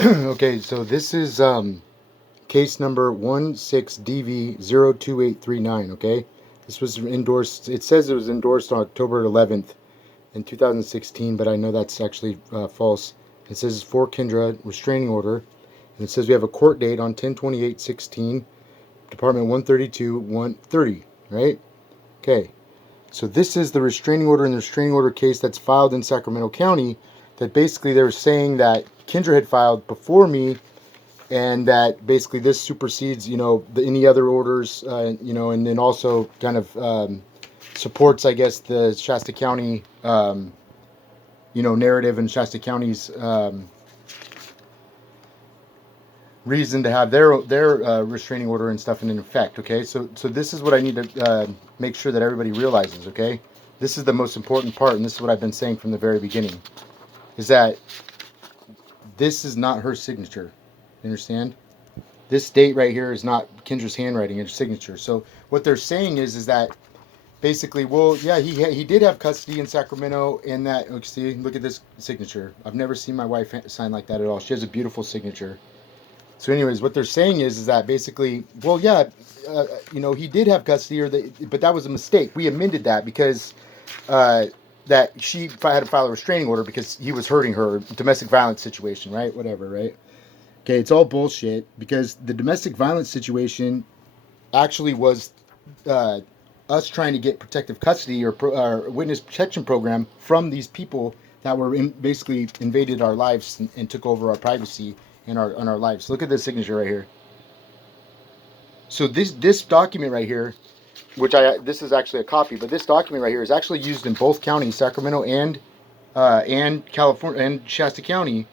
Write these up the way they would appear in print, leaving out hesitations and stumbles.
Okay, so this is case number 16DV02839, okay? This was endorsed, it says it was endorsed on October 11th in 2016, but I know that's actually false. It says for Kendra, restraining order, and it says we have a court date on 10/28/16, Department 132, 130, right? Okay, so this is the restraining order in the restraining order case that's filed in Sacramento County that basically they're saying that Kendra had filed before me, and that basically this supersedes, any other orders, and then also kind of supports, I guess, the Shasta County, narrative and Shasta County's reason to have their restraining order and stuff in effect. Okay, so this is what I need to make sure that everybody realizes. Okay, this is the most important part, and this is what I've been saying from the very beginning, is that this is not her signature. You understand? This date right here is not Kendra's handwriting, it's signature. So what they're saying is that basically, well, yeah, he did have custody in Sacramento, and that, see, look at this signature. I've never seen my wife sign like that at all. She has a beautiful signature. So anyways, what they're saying is that basically, well, yeah, he did have custody, but that was a mistake. We amended that because that she had to file a restraining order because he was hurting her, domestic violence situation, right? Whatever, right? Okay, it's all bullshit because the domestic violence situation actually was us trying to get protective custody or witness protection program from these people that were basically invaded our lives and took over our privacy and our lives. Look at this signature right here. So this document right here, which this is actually a copy, but this document right here is actually used in both counties, Sacramento and California and Shasta County,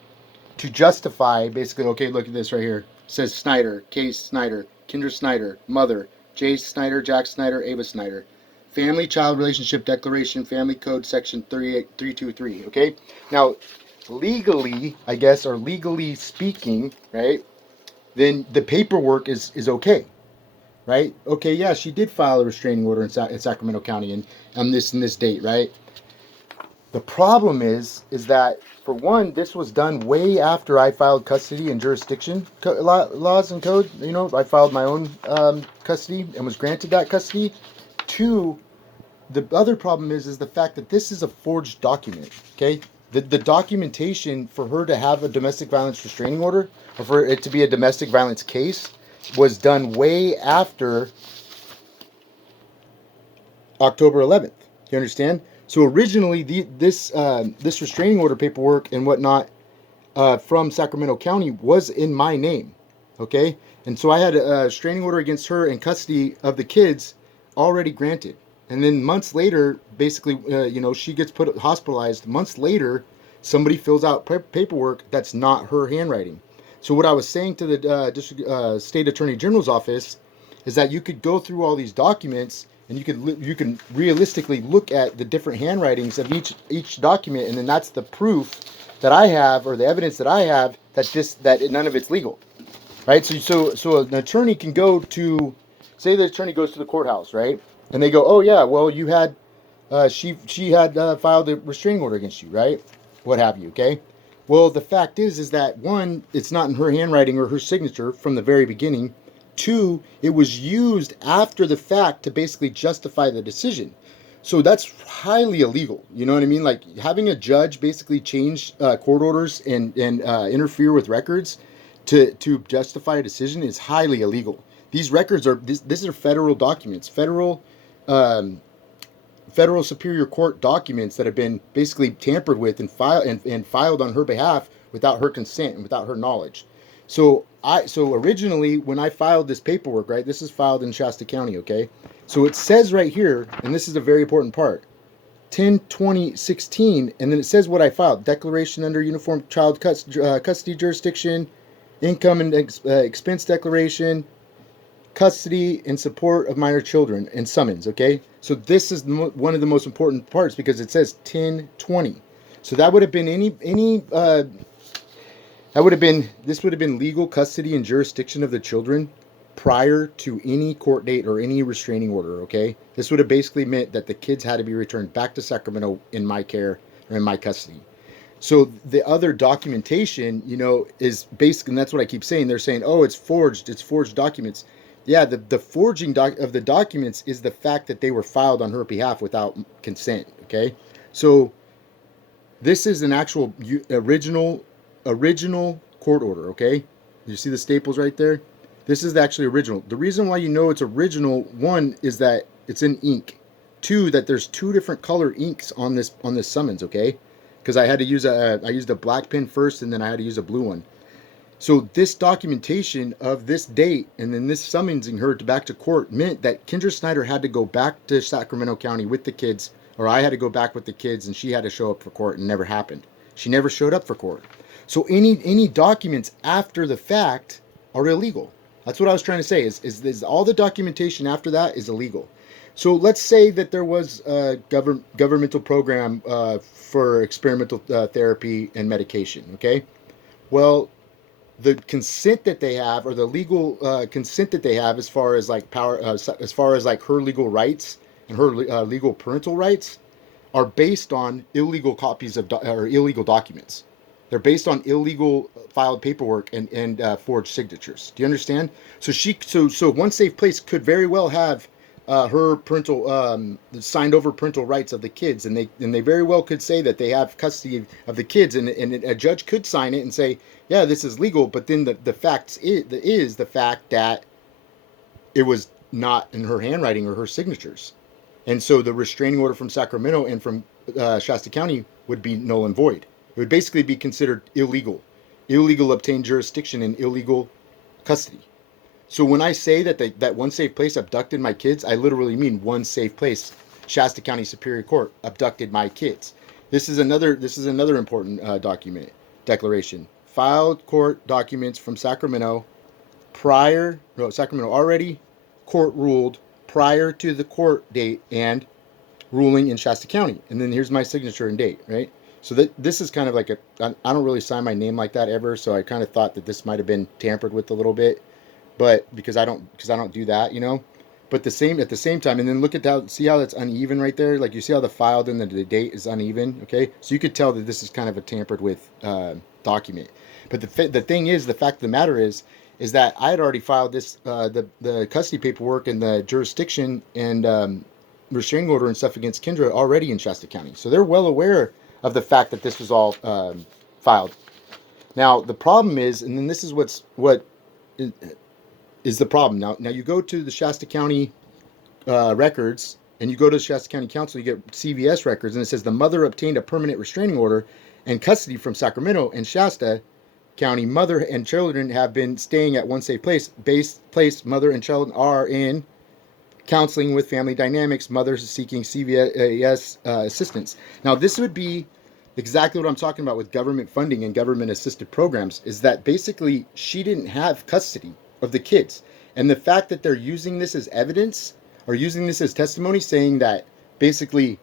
to justify basically, okay, look at this right here. It says Snyder, Case Snyder, Kendra Snyder, mother, Jace Snyder, Jack Snyder, Ava Snyder. Family Child Relationship Declaration, Family Code Section 38323. Okay? Now, legally, I guess, or legally speaking, right, then the paperwork is okay. Right? Okay, yeah, she did file a restraining order in Sacramento County and on this date, right? The problem is that, for one, this was done way after I filed custody and jurisdiction laws and code. I filed my own custody and was granted that custody. Two, the other problem is the fact that this is a forged document. Okay, the documentation for her to have a domestic violence restraining order, or for it to be a domestic violence case, was done way after October 11th. You understand? So originally, this restraining order paperwork and whatnot from Sacramento County was in my name, okay? And so I had a restraining order against her and custody of the kids already granted. And then months later, basically, she gets hospitalized. Months later, somebody fills out paperwork that's not her handwriting. So what I was saying to the state attorney general's office is that you could go through all these documents and you can realistically look at the different handwritings of each document, and then that's the proof that I have, or the evidence that I have, that none of it's legal, right? So an attorney can go to, say the attorney goes to the courthouse, right, and they go, oh yeah, well you had she had filed a restraining order against you, right? What have you? Okay. Well, the fact is that, one, it's not in her handwriting or her signature from the very beginning. Two, it was used after the fact to basically justify the decision. So that's highly illegal. You know what I mean? Like, having a judge basically change court orders and interfere with records to justify a decision is highly illegal. These records these are federal documents, federal Superior Court documents that have been basically tampered with and filed on her behalf without her consent and without her knowledge. So originally, when I filed this paperwork, right, this is filed in Shasta County, okay? So it says right here, and this is a very important part, 10/20/16, and then it says what I filed: declaration under Uniform Child Custody Jurisdiction, income and expense declaration, custody and support of minor children, and summons. Okay, so this is one of the most important parts because it says 10/20. So that would have been this would have been legal custody and jurisdiction of the children prior to any court date or any restraining order. Okay, this would have basically meant that the kids had to be returned back to Sacramento in my care or in my custody. So the other documentation, you know, is basically, and that's what I keep saying. They're saying, oh, it's forged documents. Yeah, the forging of the documents is the fact that they were filed on her behalf without consent. Okay, so this is an actual original court order. Okay, you see the staples right there. This is actually original. The reason why you know it's original, one, is that it's in ink. Two, that there's two different color inks on this summons. Okay, because I had to use I used a black pen first, and then I had to use a blue one. So this documentation of this date and then this summoning her back to court meant that Kendra Snyder had to go back to Sacramento County with the kids, or I had to go back with the kids, and she had to show up for court, and never happened. She never showed up for court. So any documents after the fact are illegal. That's what I was trying to say. Is all the documentation after that is illegal. So let's say that there was a governmental program for experimental therapy and medication. Okay, well, the consent that they have, or the legal consent that they have, as far as like power, as far as like her legal rights and her legal parental rights, are based on illegal copies of or illegal documents. They're based on illegal filed paperwork and forged signatures. Do you understand? So One Safe Place could very well have her parental signed over parental rights of the kids, and they very well could say that they have custody of the kids, and a judge could sign it and say, yeah, this is legal. But then the fact is the fact that it was not in her handwriting or her signatures, and so the restraining order from Sacramento and from Shasta County would be null and void. It would basically be considered illegal obtained jurisdiction and illegal custody. So when I say that One Safe Place abducted my kids, I literally mean One Safe Place, Shasta County Superior Court, abducted my kids. This is another important declaration. Filed court documents from Sacramento Sacramento already court ruled prior to the court date and ruling in Shasta County. And then here's my signature and date, right? So this is kind of like I don't really sign my name like that ever, so I kind of thought that this might have been tampered with a little bit. But because I don't do that, you know. But at the same time, and then look at that, see how that's uneven right there? Like, you see how the filed and the date is uneven, okay? So you could tell that this is kind of a tampered with document. But the thing is, the fact of the matter is that I had already filed this the custody paperwork and the jurisdiction and restraining order and stuff against Kendra already in Shasta County. So they're well aware of the fact that this was all filed. Now the problem is, and then this is what is the problem. Now you go to the Shasta County records, and you go to the Shasta County Council, you get CVS records, and it says the mother obtained a permanent restraining order and custody from Sacramento, and Shasta County mother and children have been staying at One Safe Place. Mother and children are in counseling with family dynamics. Mother is seeking CVS assistance. Now this would be exactly what I'm talking about with government funding and government assisted programs, is that basically she didn't have custody of the kids. And the fact that they're using this as evidence, or using this as testimony, saying that basically,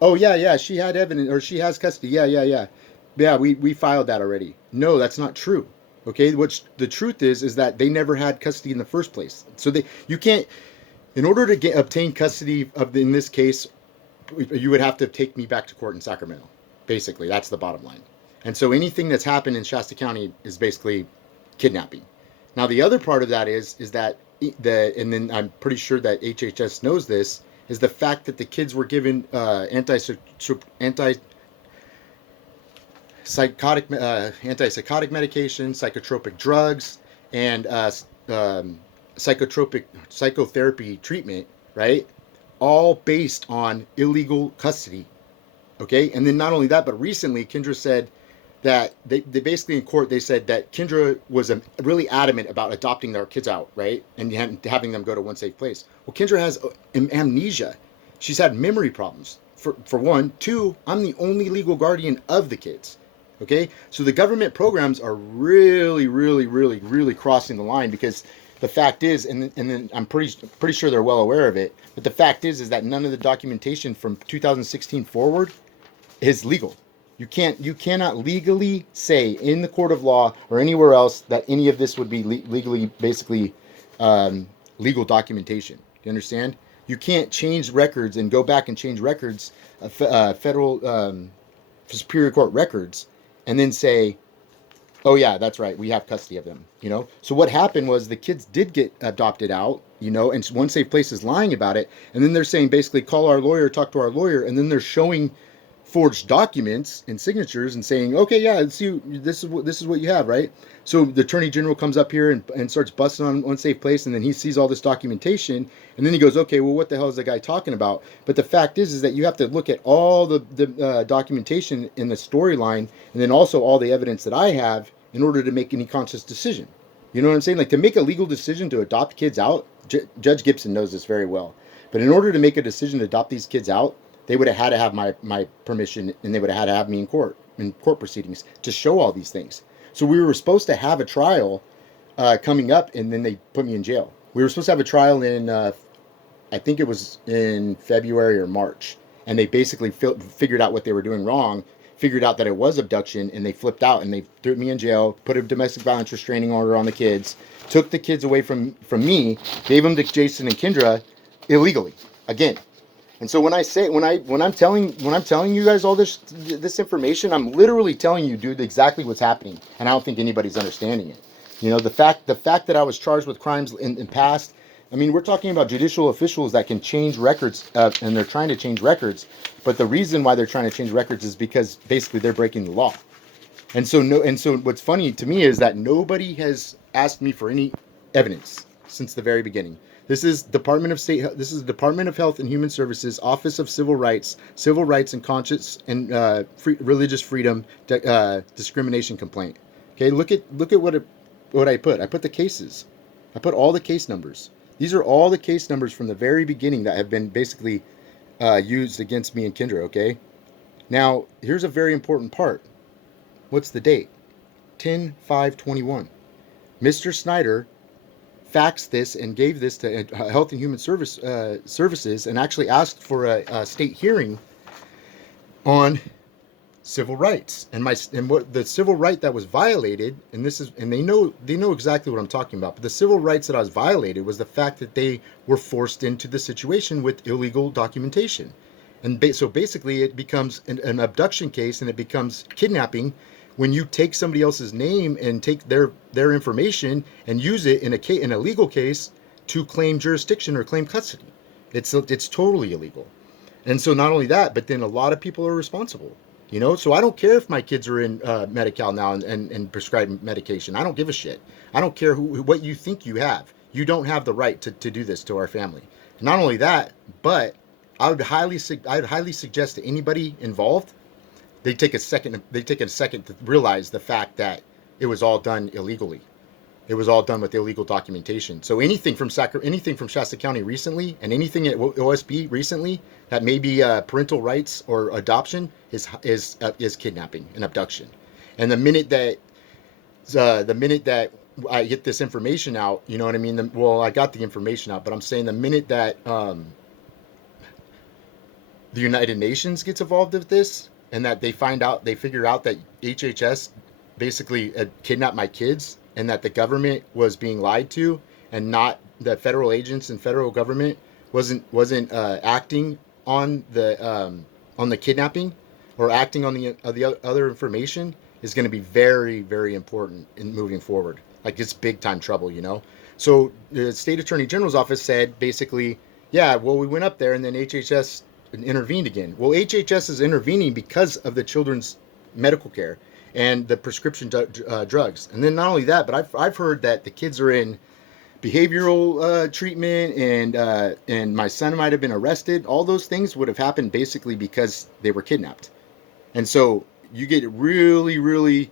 oh yeah, she had evidence, or she has custody, yeah, we filed that already. No, that's not true. Okay, which the truth is that they never had custody in the first place. So you can't, in order to obtain custody in this case, you would have to take me back to court in Sacramento. Basically, that's the bottom line. And so anything that's happened in Shasta County is basically kidnapping. Now the other part of that is that and then I'm pretty sure that HHS knows this, is the fact that the kids were given antipsychotic medication, psychotropic drugs, and psychotherapy treatment, right? All based on illegal custody. Okay, and then not only that, but recently Kendra said that they basically in court, they said that Kendra was really adamant about adopting their kids out, right? And having them go to One Safe Place. Well, Kendra has amnesia. She's had memory problems, for one. Two, I'm the only legal guardian of the kids. Okay, so the government programs are really, really, really, really crossing the line, because the fact is, and then I'm pretty sure they're well aware of it, but the fact is that none of the documentation from 2016 forward is legal. You cannot legally say in the court of law or anywhere else that any of this would be legally, basically, legal documentation. Do you understand? You can't change records and go back and change records, federal Superior Court records and then say, oh yeah, that's right, we have custody of them, you know? So what happened was the kids did get adopted out, you know, and one safe place is lying about it, and then they're saying basically call our lawyer, talk to our lawyer, and then they're showing forged documents and signatures and saying, okay, yeah, see, this is what you have, right? So the attorney general comes up here and starts busting on unsafe place, and then he sees all this documentation, and then he goes, okay, well, what the hell is the guy talking about? But the fact is that you have to look at all the documentation in the storyline, and then also all the evidence that I have in order to make any conscious decision. You know what I'm saying? Like, to make a legal decision to adopt kids out, Judge Gibson knows this very well. But in order to make a decision to adopt these kids out, they would have had to have my permission, and they would have had to have me in court proceedings to show all these things. So we were supposed to have a trial coming up, and then they put me in jail. We were supposed to have a trial in, I think it was in February or March, and they basically figured out what they were doing wrong, figured out that it was abduction, and they flipped out, and they threw me in jail, put a domestic violence restraining order on the kids, took the kids away from me, gave them to Jason and Kendra illegally again. And so when I'm telling you guys all this information, I'm literally telling you, dude, exactly what's happening, and I don't think anybody's understanding it. You know, the fact that I was charged with crimes in past. I mean, we're talking about judicial officials that can change records, and they're trying to change records. But the reason why they're trying to change records is because basically they're breaking the law. And so what's funny to me is that nobody has asked me for any evidence since the very beginning. This is Department of Health and Human Services, Office of Civil Rights and Conscience and Religious Freedom discrimination complaint. Okay, look at what I put. I put the cases. I put all the case numbers. These are all the case numbers from the very beginning that have been basically used against me and Kendra. Okay, now here's a very important part. What's the date? 10/5/21. Mr. Snyder faxed this and gave this to Health and Human Services and actually asked for a state hearing on civil rights and what the civil right that was violated, and they know exactly what I'm talking about. But the civil rights that I was violated was the fact that they were forced into the situation with illegal documentation, and so basically it becomes an abduction case, and it becomes kidnapping when you take somebody else's name and take their information and use it in a legal case to claim jurisdiction or claim custody. It's totally illegal. And so not only that, but then a lot of people are responsible. You know, so I don't care if my kids are in Medi-Cal now and prescribed medication. I don't give a shit. I don't care what you think you have. You don't have the right to do this to our family. Not only that, but I would highly suggest to anybody involved, they take a second to realize the fact that it was all done illegally. It was all done with illegal documentation. So anything from Shasta County recently, and anything at OSB recently that may be parental rights or adoption is kidnapping and abduction. And the minute that I get this information out, you know what I mean? I got the information out, but I'm saying the minute that the United Nations gets involved with this, and that they figure out that HHS basically kidnapped my kids, and that the government was being lied to, and not the federal agents and federal government wasn't acting on the kidnapping or acting on the other information, is going to be very, very important in moving forward. Like, it's big time trouble, you know. So the state attorney general's office said basically, yeah, well, we went up there and then HHS intervened again. Well, HHS is intervening because of the children's medical care and the prescription drugs. And then not only that, but I've heard that the kids are in behavioral treatment, and my son might have been arrested. All those things would have happened basically because they were kidnapped. And so you get really, really